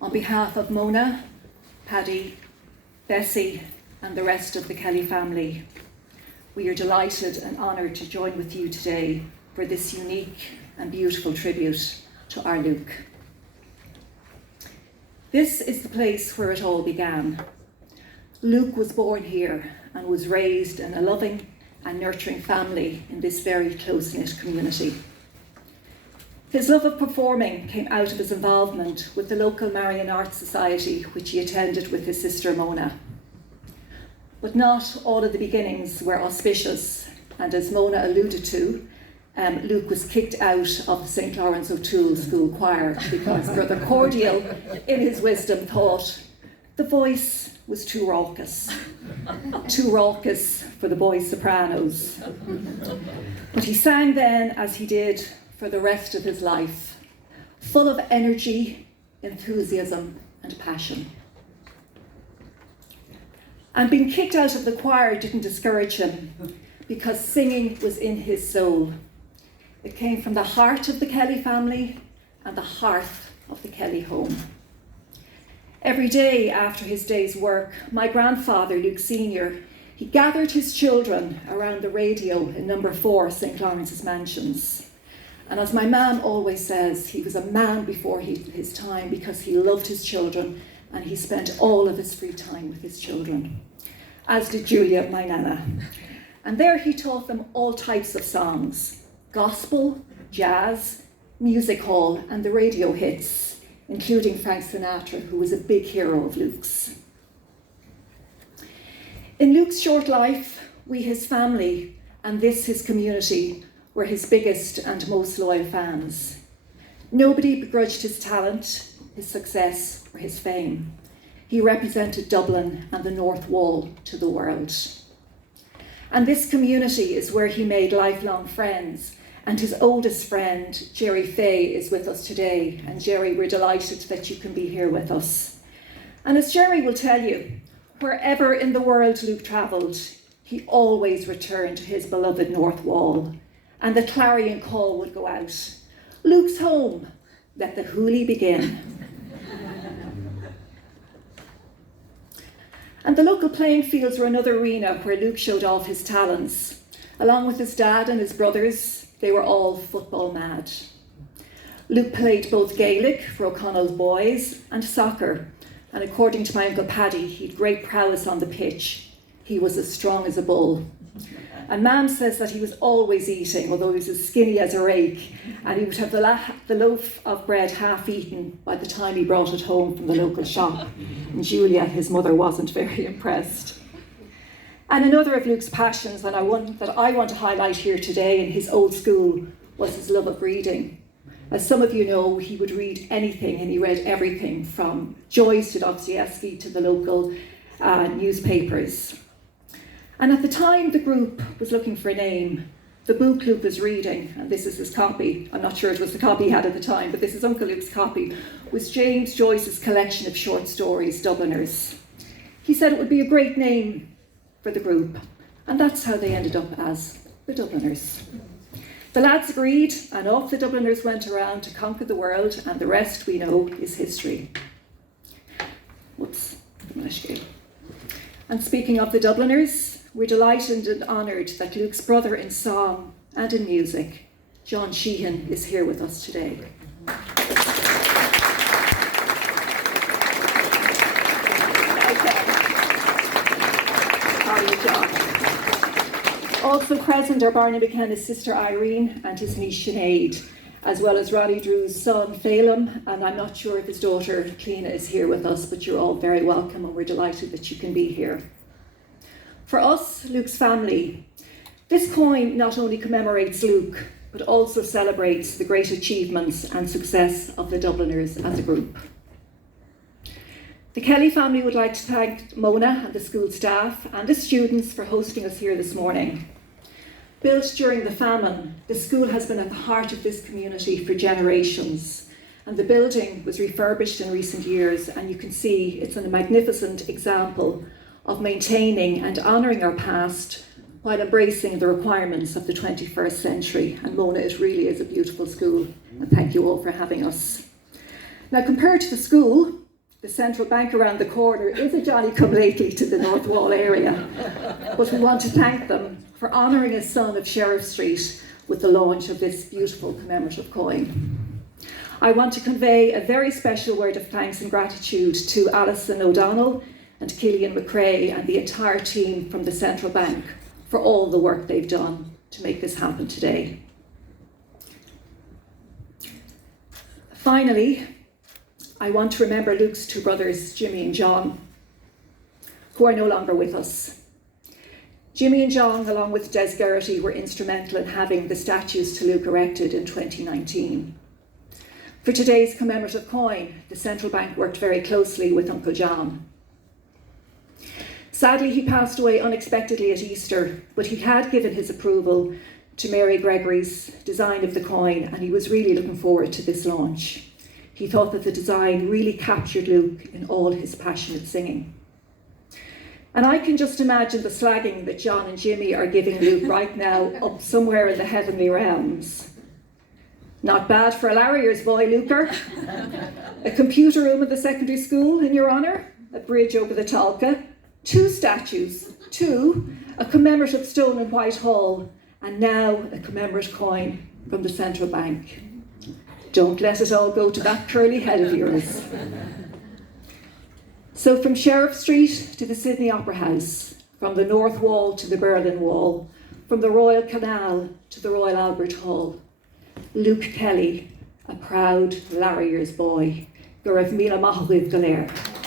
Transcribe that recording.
On behalf of Mona, Paddy, Bessie and the rest of the Kelly family, we are delighted and honoured to join with you today for this unique and beautiful tribute to our Luke. This is the place where it all began. Luke was born here and was raised in a loving and nurturing family in this very close-knit community. His love of performing came out of his involvement with the local Marian Arts Society, which he attended with his sister Mona. But not all of the beginnings were auspicious, and as Mona alluded to, Luke was kicked out of the St. Lawrence O'Toole School Choir because Brother Cordial, in his wisdom, thought the voice was too raucous for the boys' sopranos. But he sang then, as he did for the rest of his life, full of energy, enthusiasm and passion. And being kicked out of the choir didn't discourage him, because singing was in his soul. It came from the heart of the Kelly family and the hearth of the Kelly home. Every day after his day's work, my grandfather, Luke Sr., he gathered his children around the radio in number 4 St. Lawrence's Mansions. And as my mum always says, he was a man before his time because he loved his children and he spent all of his free time with his children, as did Julia, my nana. And there he taught them all types of songs: gospel, jazz, music hall, and the radio hits, including Frank Sinatra, who was a big hero of Luke's. In Luke's short life, we, his family, and this, his community, were his biggest and most loyal fans. Nobody begrudged his talent, his success, or his fame. He represented Dublin and the North Wall to the world. And this community is where he made lifelong friends, and his oldest friend, Jerry Fay, is with us today. And Jerry, we're delighted that you can be here with us. And as Jerry will tell you, wherever in the world Luke travelled, he always returned to his beloved North Wall, and the clarion call would go out: Luke's home, let the hoolie begin. And the local playing fields were another arena where Luke showed off his talents. Along with his dad and his brothers, they were all football mad. Luke played both Gaelic for O'Connell's boys and soccer, and according to my Uncle Paddy, he had great prowess on the pitch. He was as strong as a bull. And Mam says that he was always eating, although he was as skinny as a rake, and he would have the loaf of bread half eaten by the time he brought it home from the local shop. And Julia, his mother, wasn't very impressed. And another of Luke's passions that I want to highlight here today in his old school was his love of reading. As some of you know, he would read anything, and he read everything from Joyce to Dostoevsky to the local newspapers. And at the time the group was looking for a name, the book Luke was reading, and this is his copy, I'm not sure it was the copy he had at the time, but this is Uncle Luke's copy, was James Joyce's collection of short stories, Dubliners. He said it would be a great name for the group, and that's how they ended up as the Dubliners. The lads agreed, and off the Dubliners went around to conquer the world, and the rest, we know, is history. Whoops. And speaking of the Dubliners, we're delighted and honoured that Luke's brother in song and in music, John Sheehan, is here with us today. How are you, John? Also present are Barney McCann's sister Irene and his niece Sinead, as well as Ronnie Drew's son Phelim, and I'm not sure if his daughter Cleena is here with us, but you're all very welcome and we're delighted that you can be here. For us, Luke's family, this coin not only commemorates Luke, but also celebrates the great achievements and success of the Dubliners as a group. The Kelly family would like to thank Mona and the school staff and the students for hosting us here this morning. Built during the famine, the school has been at the heart of this community for generations, and the building was refurbished in recent years, and you can see it's a magnificent example of maintaining and honouring our past while embracing the requirements of the 21st century. And Mona, it really is a beautiful school, and thank you all for having us. Now, compared to the school, the central bank around the corner is a Johnny-come-lately to the North Wall area, but we want to thank them for honouring a son of Sheriff Street with the launch of this beautiful commemorative coin. I want to convey a very special word of thanks and gratitude to Alison O'Donnell and Killian McRae and the entire team from the Central Bank for all the work they've done to make this happen today. Finally, I want to remember Luke's two brothers, Jimmy and John, who are no longer with us. Jimmy and John, along with Des Geraghty, were instrumental in having the statues to Luke erected in 2019. For today's commemorative coin, the Central Bank worked very closely with Uncle John. Sadly, he passed away unexpectedly at Easter, but he had given his approval to Mary Gregory's design of the coin, and he was really looking forward to this launch. He thought that the design really captured Luke in all his passionate singing. And I can just imagine the slagging that John and Jimmy are giving Luke right now up somewhere in the heavenly realms. Not bad for a Larrier's boy, Luker. A computer room at the secondary school in your honour, a bridge over the Talca, 2 statues, 2, a commemorative stone in Whitehall, and now a commemorative coin from the Central Bank. Don't let it all go to that curly head of yours. So from Sheriff Street to the Sydney Opera House, from the North Wall to the Berlin Wall, from the Royal Canal to the Royal Albert Hall, Luke Kelly, a proud Larrier's boy, go raibh míle maith agaibh go léir.